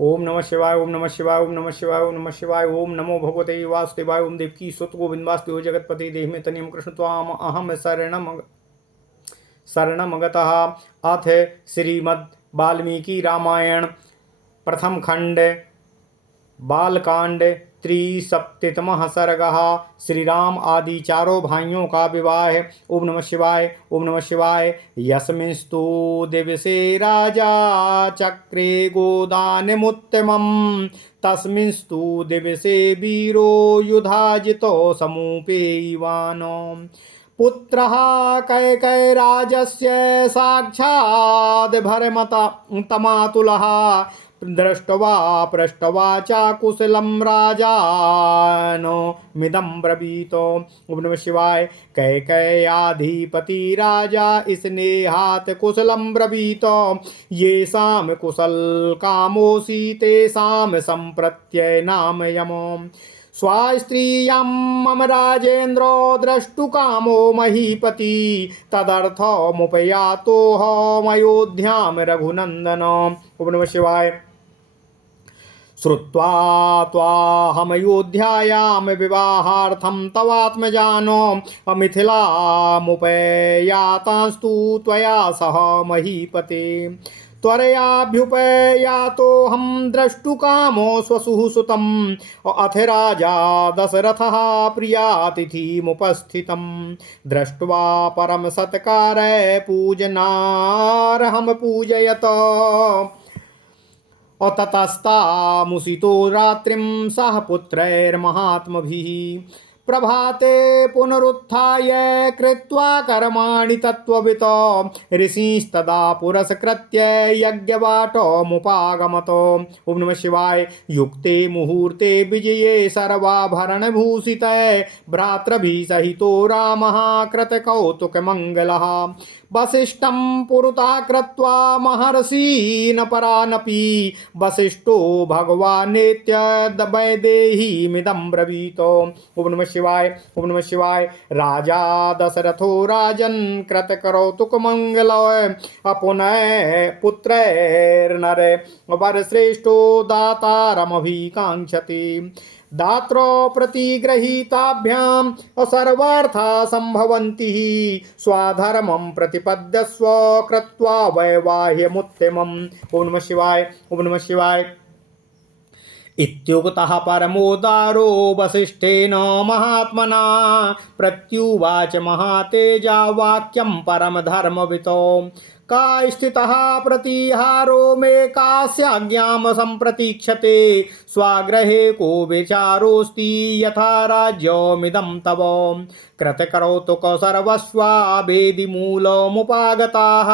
ओम नमः शिवाय, ओम नमः शिवाय, ओम नमः शिवाय, ओम नमः शिवाय। ओम नमो भगवते वासुदेवाय। ओम देवकी सुत गोविंदवासुदेव जगतपति देहि में तनियम कृष्ण त्वाम अहम शरणमगतः। अथ श्रीमद् वाल्मीकि रामायण प्रथम खंड बालकांड त्रिसप्तमः सर्गः। श्री राम आदि चारों भाइयों का विवाह। ओम नमः शिवाय, ओम नमः शिवाय। यस्मिंस्तु दिवसे राजा चक्रे गोदानमुत्तमं तस्मिंस्तु दिवसे वीरो युधाजितो समुपेयिवानो पुत्रः कैकेयराजस्य साक्षाद् भरमता तमातुलः दृष्ट्वा पृष्ट्वा चाकुशलं राजानो मिदं ब्रवीतो। ओम नमः शिवाय। कैकेयाधिपति राजा स्नेहात् कुशलं ब्रवीतो। येषां कुशल कामोऽसि तेषां सम्प्रत्यय नाम यमो। स्वास्त्रियं मम राजेन्द्रो द्रष्टुकामो महीपति तदर्थमुपयातोऽहमयोध्यां रघुनन्दन। ओम नमः शिवाय। श्रुत्वा त्वाहमयोध्यायां विवाहार्थं तवात्मजानो मिथिलामुपयातांस्तु त्वया सह महीपते। त्वरयाभ्युपयातोऽहं द्रष्टुकामो स्वसुः सुतम् अथ राजा दशरथः प्रियातिथिमुपस्थितं दृष्ट्वा परम सत्कारै पूजनार्हं पूजयत। ततस्तामुसितो रात्रिं सह पुत्रैर्महात्मभिः प्रभाते पुनरुत्थाय कृत्वा कर्माणि तत्त्ववित् ऋषिस्तदा पुरस्कृत्य यज्ञवाटमुपागमत्। ओम नमः शिवाय। युक्ते मुहूर्ते विजये सर्वाभरणभूषिते भ्रातृभिः सहितो रामः कृतकौतुकमङ्गलः वसिष्ठं पुरतः कृत्वा महर्षीन् परानपि वसिष्ठो भगवानेत्यद्वैदेहीमिदं ब्रवीतो। ओम नमः शिवाय, ओम नमः शिवाय। राजा दशरथो राजन् कृतकौतुकमङ्गलः अपुनः पुत्रैर्नरे वरश्रेष्ठो दातारमभिकाङ्क्षति। दात्रो प्रतिगृहीताभ्यां सर्वार्था संभवन्ति स्वाधर्मं प्रतिपद्यस्व कृत्वा वैवाह्यमुत्तमम्। ओम नमः शिवाय, ओम नमः शिवाय। इत्युक्तः परमोदारो वसिष्ठेन महात्मना प्रत्युवाच महातेजा वाक्यं परमधर्मवितो। का स्थितः प्रतिहारो मे कास्याज्ञां सम्प्रतीक्षते स्वागृहे को विचारोऽस्ति यथा राज्यमिदं तव कृतकौतुक सर्वस्वा वेदिमूलमुपागताः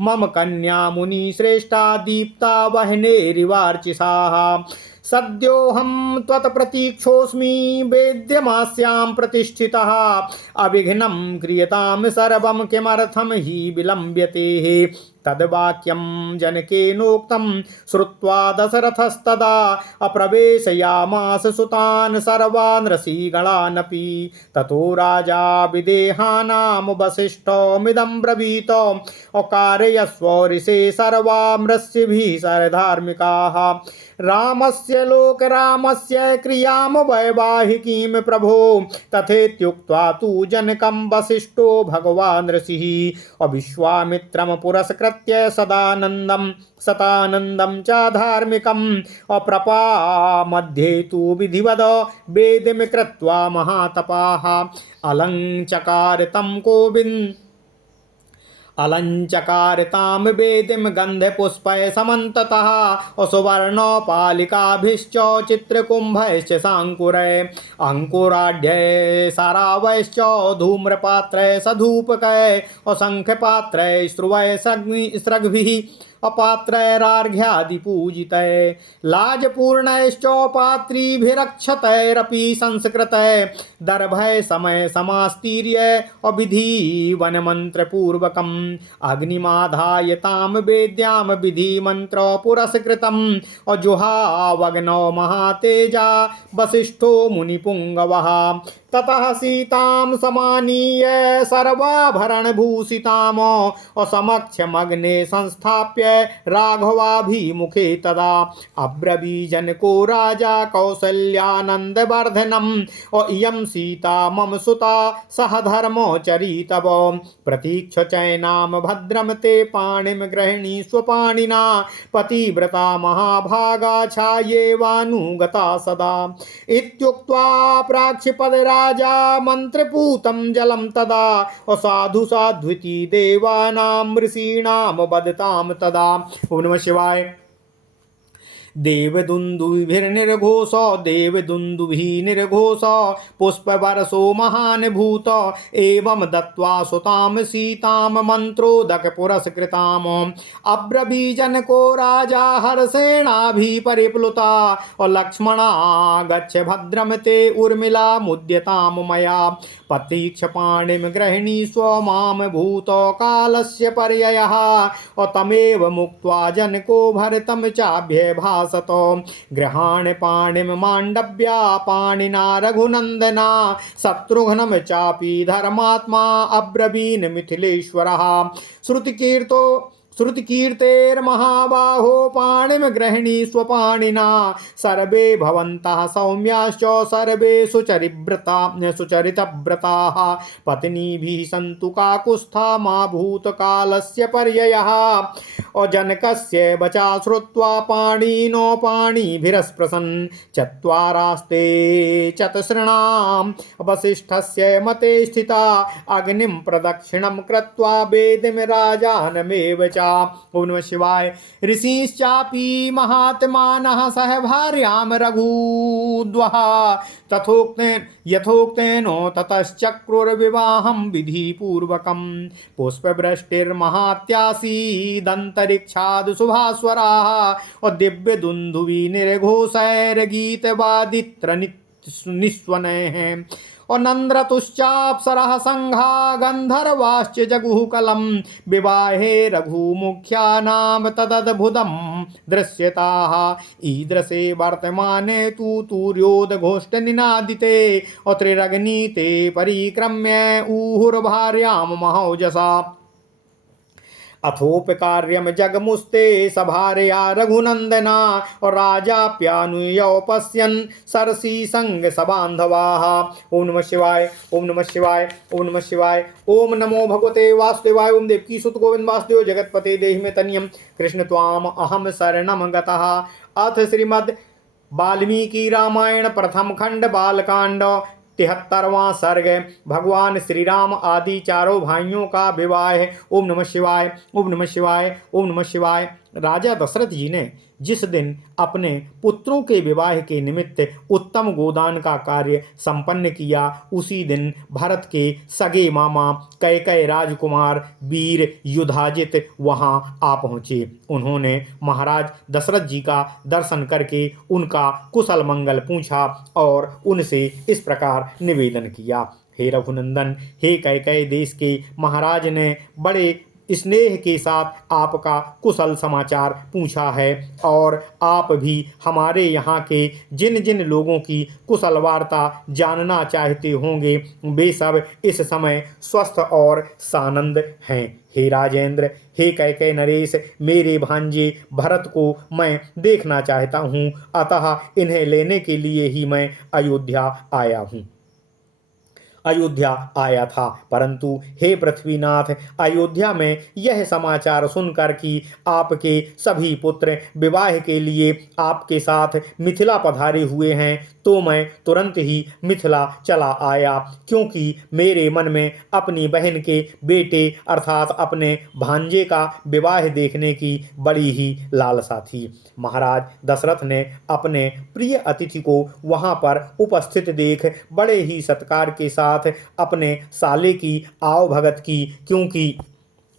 मम कन्या मुनिश्रेष्ठा दीप्ता वह्नेरिवार्चिसाः सद्योऽहं त्वत्प्रतीक्षोऽस्मि वेद्यमास्यां प्रतिष्ठितः अविघ्नं क्रियतां सर्वं किमर्थं हि विलम्ब्यते तद्वाक्यं जनकेनोक्तं श्रुत्वा दशरथस्तदा अप्रवेशयामास सुतान् सर्वान् ऋषिगणानपि ततो राजा विदेहानां वसिष्ठमिदं ब्रवीत अकारयस्व ऋषे सर्वा मृष्यभिः सरधार्मिकाः रामस्य लोकरामस्य क्रियां वैवाहिकीं प्रभो तथेत्युक्त्वा तु जनकं वसिष्ठो भगवान् ऋषिः अविश्वामित्रं पुरस्कृत्य सतानन्दं च धार्मिकम् अप्रपामध्ये तु विधिवद वेदिं कृत्वा महातपाः अलञ्चकारतां वेदिं गन्धपुष्पै समन्ततः सुवर्णपालिकाभिश्च चित्रकुम्भैश्च साङ्कुरै अङ्कुराढ्यै सरावैश्च धूम्रपात्रै सधूपकै असङ्ख्यपात्रै स्रुवै स्रग्भिः अपात्रैरार्घ्यादिपूजितै लाजपूर्णैश्च पात्रीभिरक्षतैरपि संस्कृतै दर्भै समय समास्तीर्य अविधिवनमन्त्रपूर्वकम् अग्निमाधाय तां वेद्यां विधिमन्त्र पुरस्कृतम् अजुहावग्नौ महातेजा वसिष्ठो मुनिपुङ्गवः ततः सीतां समानीय सर्वाभरणभूषिताम् असमक्षमग्ने संस्थाप्य राघवाभिमुखे तदा अब्रवीजन को राजा कौसल्यानंदवर्धनम और इयं सीता मम सुता सह धर्मोचरी तव प्रतीक्ष चैनाम भद्रम ते पाणिम गृहिणी स्वपाणिना पतिव्रता महाभागा छायेवानुगता सदा इत्युक्त्वा प्राक्षिपद राजा मंत्रपूतं जलं तदा साधु साध्विति देवानां ऋषीणां वदतां तदा। ओम नमः शिवाय। देवदुन्दुभिर्निर्घोष देवदुन्दुभिर्निर्घोष पुष्पवर्षो महान् भूत एवं दत्त्वा सुतां सीतां मन्त्रोदक पुरस्कृताम् अब्रवीजनको राजा हर्षेणाभिपरिप्लुता और लक्ष्मणा गच्छ भद्रं ते उर्मिला मुद्यतां मया प्रतीक्ष पाणिं गृहिणी स्वमां भूत कालस्य पर्ययः और तमेव मुक्त्वा जनको भरतं चाभ्यभासत गृहाण पाणिं मांडव्या पाणिना रघुनंदना शत्रुघ्नं चापि धर्मात्मा अब्रवीन् मिथिलेश्वरः श्रुतिकीर्तेर्महाबाहो पाणिं गृहिणी स्वपाणिना सर्वे भवन्तः सौम्याश्च सर्वे सुचरितव्रताः पत्नीभिः सन्तु काकुत्स्था मा भूतकालस्य पर्ययः और जनकस्य वचा श्रुत्वा पाणिनो पाणिभिरस्पृशन् चत्वारास्ते चतसृणां वसिष्ठस्य मते स्थिता अग्निं प्रदक्षिणं कृत्वा वेदिं राजानमेव च। ओम नमः शिवाय। ऋषिश्चापि महात्मानः सह भार्यां रघुद्वः यथोक्तेन ततश्चक्रुर्विवाहं विधिपूर्वकं पुष्पवृष्टिर्महात्यासीदन्तरिक्षाद् शुभास्वराः और दिव्यदुन्दुभिर्निर्घोषैर्गीतवादित्रनिस्वनैः और नंद्रतुश्चाप्सरः संघा गंधर्वाश्च जगुः कलम विवाहे रघुमुख्यानां तदद्भुतं दृश्यताः ईदृशे वर्तमाने तु तूर्योदघोष्ठनिनादिते और त्रिरग्नीते परिक्रम्य ऊहुर्भार्यां महौजसा अथोपकार्यम जगमुस्ते सभार्या रघुनंदना और राजाप्यानुयौ पश्यन् सरसी संग सबांधवाः। ओम नमः शिवाय। ओम नमः शिवाय। ओम नमः शिवाय। ओम नमो भगवते वासुदेवाय। ओम देवकी सुत गोविंद वासुदेव जगतपते देहि मे तनियम कृष्ण त्वाम अहम शरणम गतः। अथ श्रीमद् वाल्मीकि रामायण प्रथम खंड बालकांड 73वां सर्ग। भगवान श्री राम आदि चारों भाइयों का विवाह। ओम नमः शिवाय। ओम नमः शिवाय। ओम नमः शिवाय। राजा दशरथ जी ने जिस दिन अपने पुत्रों के विवाह के निमित्त उत्तम गोदान का कार्य संपन्न किया, उसी दिन भरत के सगे मामा कैकेय राजकुमार वीर युधाजित वहां आ पहुँचे। उन्होंने महाराज दशरथ जी का दर्शन करके उनका कुशल मंगल पूछा और उनसे इस प्रकार निवेदन किया। हे रघुनंदन, हे कैकेय देश के महाराज ने बड़े स्नेह के साथ आपका कुशल समाचार पूछा है और आप भी हमारे यहाँ के जिन जिन लोगों की कुशल वार्ता जानना चाहते होंगे, वे सब इस समय स्वस्थ और सानंद हैं। हे राजेंद्र, हे कैकेय नरेश, मेरे भांजे भरत को मैं देखना चाहता हूँ, अतः इन्हें लेने के लिए ही मैं अयोध्या आया था। परंतु हे पृथ्वीनाथ, अयोध्या में यह समाचार सुनकर कि आपके सभी पुत्र विवाह के लिए आपके साथ मिथिला पधारे हुए हैं, तो मैं तुरंत ही मिथिला चला आया, क्योंकि मेरे मन में अपनी बहन के बेटे अर्थात अपने भांजे का विवाह देखने की बड़ी ही लालसा थी। महाराज दशरथ ने अपने प्रिय अतिथि को वहां पर उपस्थित देख बड़े ही सत्कार के साथ अपने साले की आवभगत की, क्योंकि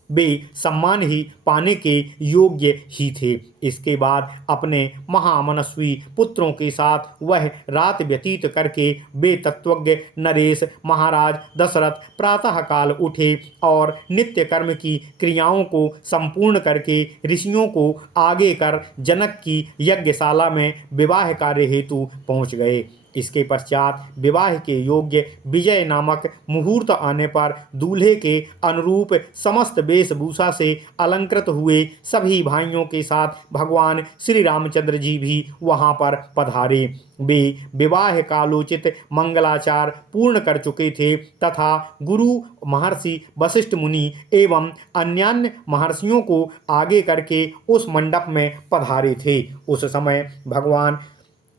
वे सम्मान ही पाने के योग्य ही थे। इसके बाद अपने महामनस्वी पुत्रों के साथ वह रात व्यतीत करके वे तत्वज्ञ नरेश महाराज दशरथ प्रातःकाल उठे और नित्य कर्म की क्रियाओं को संपूर्ण करके ऋषियों को आगे कर जनक की यज्ञशाला में विवाह कार्य हेतु पहुँच गए। इसके पश्चात विवाह के योग्य विजय नामक मुहूर्त आने पर दूल्हे के अनुरूप समस्त वेशभूषा से अलंकृत हुए सभी भाइयों के साथ भगवान श्री रामचंद्र जी भी वहां पर पधारे। वे विवाह कालोचित मंगलाचार पूर्ण कर चुके थे तथा गुरु महर्षि वशिष्ठ मुनि एवं अन्यान्य महर्षियों को आगे करके उस मंडप में पधारे थे। उस समय भगवान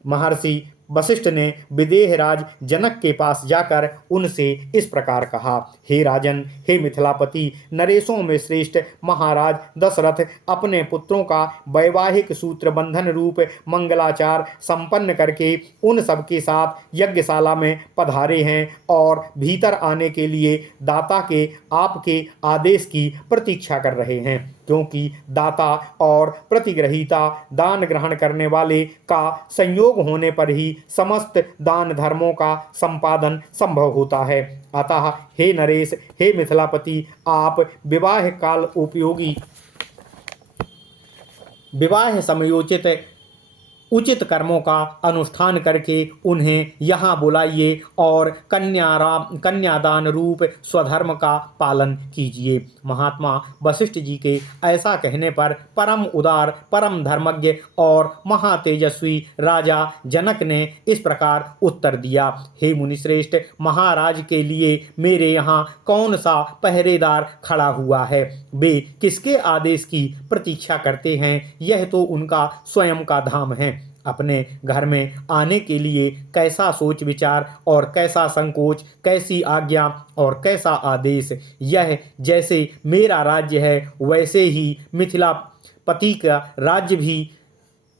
महर्षि वशिष्ठ ने विदेहराज जनक के पास जाकर उनसे इस प्रकार कहा, हे राजन, हे मिथिलापति, नरेशों में श्रेष्ठ महाराज दशरथ अपने पुत्रों का वैवाहिक सूत्र बंधन रूप मंगलाचार संपन्न करके उन सबके साथ यज्ञशाला में पधारे हैं और भीतर आने के लिए दाता के आपके आदेश की प्रतीक्षा कर रहे हैं, क्योंकि दाता और प्रतिग्रहीता दान ग्रहण करने वाले का संयोग होने पर ही समस्त दान धर्मों का संपादन संभव होता है। अतः हे नरेश, हे मिथिलापति, आप विवाह काल उपयोगी विवाह समयोचित उचित कर्मों का अनुष्ठान करके उन्हें यहाँ बुलाइए और कन्यादान रूप स्वधर्म का पालन कीजिए। महात्मा वशिष्ठ जी के ऐसा कहने पर परम उदार, परम धर्मज्ञ और महातेजस्वी राजा जनक ने इस प्रकार उत्तर दिया, हे मुनिश्रेष्ठ, महाराज के लिए मेरे यहाँ कौन सा पहरेदार खड़ा हुआ है? वे किसके आदेश की प्रतीक्षा करते हैं? यह तो उनका स्वयं का धाम है। अपने घर में आने के लिए कैसा सोच विचार और कैसा संकोच, कैसी आज्ञा और कैसा आदेश। यह जैसे मेरा राज्य है वैसे ही मिथिलापति का राज्य भी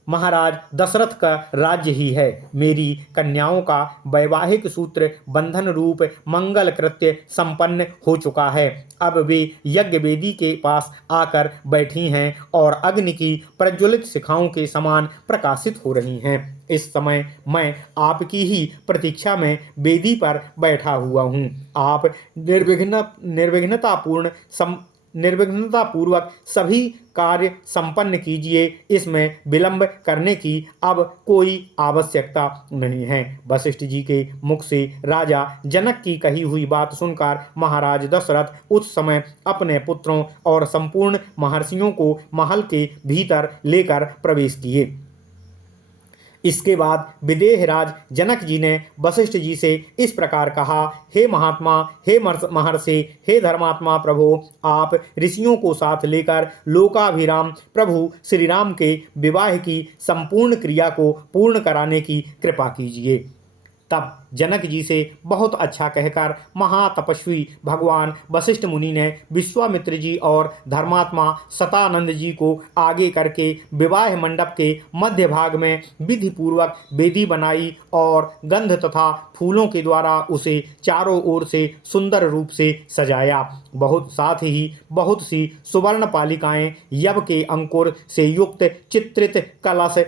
महाराज दशरथ का राज्य ही है। मेरी कन्याओं का वैवाहिक सूत्र बंधन रूप मंगल कृत्य संपन्न हो चुका है। अब वे यज्ञ वेदी के पास आकर बैठी हैं और अग्नि की प्रज्वलित शिखाओं के समान प्रकाशित हो रही हैं। इस समय मैं आपकी ही प्रतीक्षा में वेदी पर बैठा हुआ हूँ। आप निर्विघ्नतापूर्वक सभी कार्य संपन्न कीजिए। इसमें विलंब करने की अब कोई आवश्यकता नहीं है। वशिष्ठ जी के मुख से राजा जनक की कही हुई बात सुनकर महाराज दशरथ उस समय अपने पुत्रों और संपूर्ण महर्षियों को महल के भीतर लेकर प्रवेश किए। इसके बाद विदेहराज जनक जी ने वशिष्ठ जी से इस प्रकार कहा, हे महात्मा, हे महर्षि, हे धर्मात्मा प्रभु, आप ऋषियों को साथ लेकर लोकाभिराम प्रभु श्री राम के विवाह की संपूर्ण क्रिया को पूर्ण कराने की कृपा कीजिए। तब जनक जी से बहुत अच्छा कहकर महातपस्वी भगवान वशिष्ठ मुनि ने विश्वामित्र जी और धर्मात्मा शतानंद जी को आगे करके विवाह मंडप के मध्य भाग में विधि पूर्वक वेदी बनाई और गंध तथा फूलों के द्वारा उसे चारों ओर से सुंदर रूप से सजाया। साथ ही बहुत सी सुवर्ण पालिकाएं यव के अंकुर से युक्त चित्रित कलश,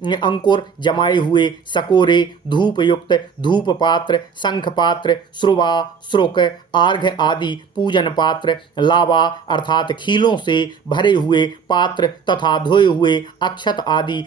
अंकुर जमाए हुए सकोरे, धूप युक्त धूप पात्र, शंख पात्र, श्रुवा, श्रुक, आर्घ्य आदि पूजन पात्र, लावा अर्थात खीलों से भरे हुए पात्र तथा धोए हुए अक्षत आदि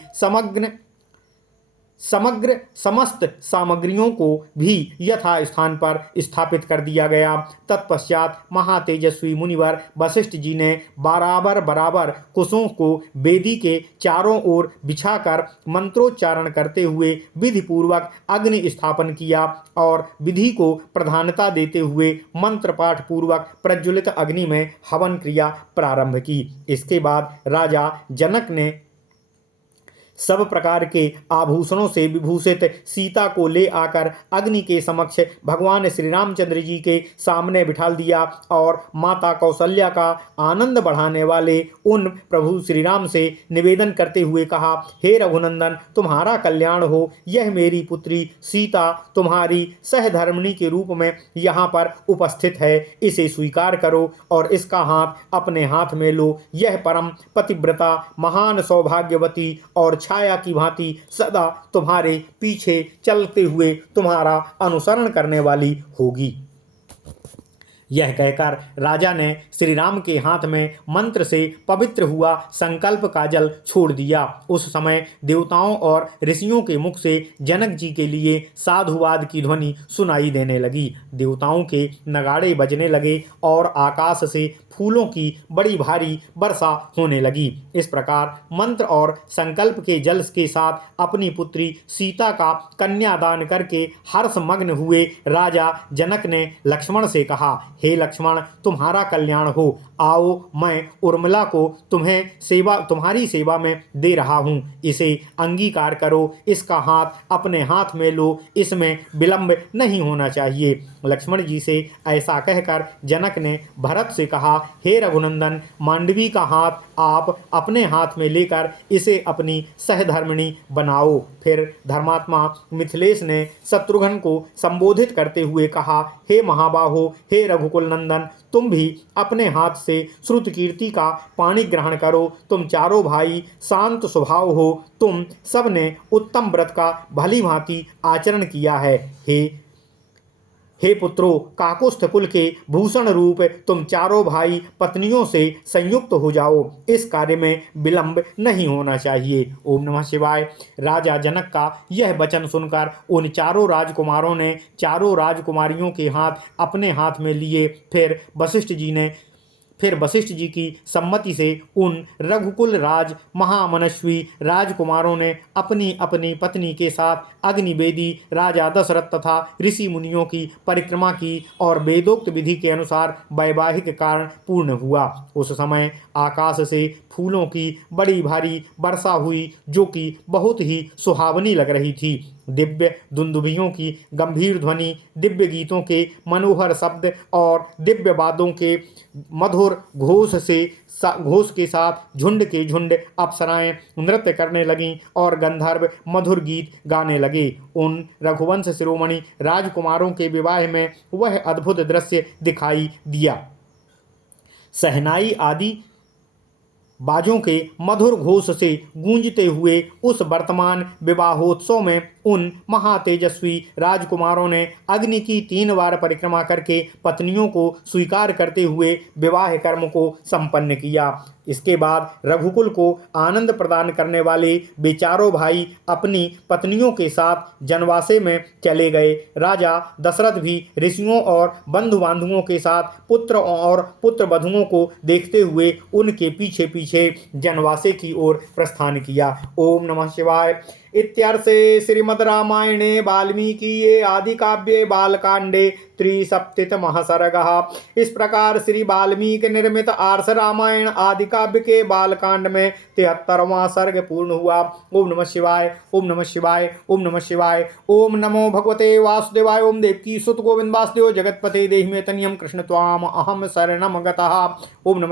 समस्त सामग्रियों को भी यथा स्थान पर स्थापित कर दिया गया। तत्पश्चात महातेजस्वी मुनिवर वशिष्ठ जी ने बराबर कुशों को वेदी के चारों ओर बिछाकर मंत्रोच्चारण करते हुए विधि पूर्वक अग्नि स्थापन किया और विधि को प्रधानता देते हुए मंत्र पाठ पूर्वक प्रज्वलित अग्नि में हवन क्रिया प्रारंभ की। इसके बाद राजा जनक ने सब प्रकार के आभूषणों से विभूषित सीता को ले आकर अग्नि के समक्ष भगवान श्री रामचंद्र जी के सामने बिठा दिया और माता कौशल्या का आनंद बढ़ाने वाले उन प्रभु श्री राम से निवेदन करते हुए कहा, हे रघुनंदन, तुम्हारा कल्याण हो। यह मेरी पुत्री सीता तुम्हारी सहधर्मिणी के रूप में यहाँ पर उपस्थित है। इसे स्वीकार करो और इसका हाथ अपने हाथ में लो। यह परम पतिव्रता, महान सौभाग्यवती और छाया की भांति सदा तुम्हारे पीछे चलते हुए तुम्हारा अनुसरण करने वाली होगी। यह कहकर राजा ने श्री राम के हाथ में मंत्र से पवित्र हुआ संकल्प का जल छोड़ दिया। उस समय देवताओं और ऋषियों के मुख से जनक जी के लिए साधुवाद की ध्वनि सुनाई देने लगी। देवताओं के नगाड़े बजने लगे और आकाश से फूलों की बड़ी भारी वर्षा होने लगी। इस प्रकार मंत्र और संकल्प के जल के साथ अपनी पुत्री सीता का कन्यादान करके हर्षमग्न हुए राजा जनक ने लक्ष्मण से कहा, हे लक्ष्मण, तुम्हारा कल्याण हो। आओ, मैं उर्मिला को तुम्हारी सेवा में दे रहा हूँ। इसे अंगीकार करो, इसका हाथ अपने हाथ में लो, इसमें विलंब नहीं होना चाहिए। लक्ष्मण जी से ऐसा कहकर जनक ने भरत से कहा, हे रघुनंदन, मांडवी का हाथ आप अपने हाथ में लेकर इसे अपनी सहधर्मिणी बनाओ। फिर धर्मात्मा मिथिलेश ने शत्रुघ्न को संबोधित करते हुए कहा, हे महाबाहो, हे रघुकुल नंदन, तुम भी अपने हाथ से श्रुत कीर्ति का पानी ग्रहण करो। तुम चारों भाई शांत स्वभाव हो, तुम सब ने उत्तम व्रत का भली भांति आचरण किया है। हे पुत्रों, काकुस्थ कुल के भूषण रूप तुम चारों भाई पत्नियों से संयुक्त हो जाओ। इस कार्य में विलंब नहीं होना चाहिए। ओम नमः शिवाय। राजा जनक का यह वचन सुनकर उन चारों राजकुमारों ने चारों राजकुमारियों के हाथ अपने हाथ में लिए। फिर वशिष्ठ जी की सम्मति से उन रघुकुल राज महामनस्वी राजकुमारों ने अपनी अपनी पत्नी के साथ अग्निवेदी राजा दशरथ तथा ऋषि मुनियों की परिक्रमा की और वेदोक्त विधि के अनुसार वैवाहिक कारण पूर्ण हुआ। उस समय आकाश से फूलों की बड़ी भारी वर्षा हुई, जो कि बहुत ही सुहावनी लग रही थी। दिव्य दुंदुभियों की गंभीर ध्वनि, दिव्य गीतों के मनोहर शब्द और दिव्य वाद्यों के मधुर घोष के साथ झुंड के झुंड अप्सराएं नृत्य करने लगीं और गंधर्व मधुर गीत गाने लगे। उन रघुवंश शिरोमणि राजकुमारों के विवाह में वह अद्भुत दृश्य दिखाई दिया। शहनाई आदि बाजों के मधुर घोष से गूंजते हुए उस वर्तमान विवाहोत्सव में उन महातेजस्वी राजकुमारों ने अग्नि की 3 बार परिक्रमा करके पत्नियों को स्वीकार करते हुए विवाह कर्म को संपन्न किया। इसके बाद रघुकुल को आनंद प्रदान करने वाले वे चारों भाई अपनी पत्नियों के साथ जनवासे में चले गए। राजा दशरथ भी ऋषियों और बंधु बांधवों के साथ पुत्र और पुत्र वधुओं को देखते हुए उनके पीछे पीछे जनवासे की ओर प्रस्थान किया। ओम नमः शिवाय। इत्यर्थे श्रीमद् रामायणे वाल्मीकिये आदि काव्ये बालकांडे 73 सर्गः। इस प्रकार श्री वाल्मीकि निर्मित आर्ष रामायण आदि काव्य के बालकांड में 73वां सर्ग पूर्ण हुआ। ओम नमः शिवाय। ओम नमः शिवाय। ओम नमः शिवाय। ओम नमो भगवते वासुदेवाय। ओम देवकी सुत गोविंद वासुदेव जगतपते देहि मे तनियम कृष्ण त्वाम अहम शरणम गतः। ओम नमः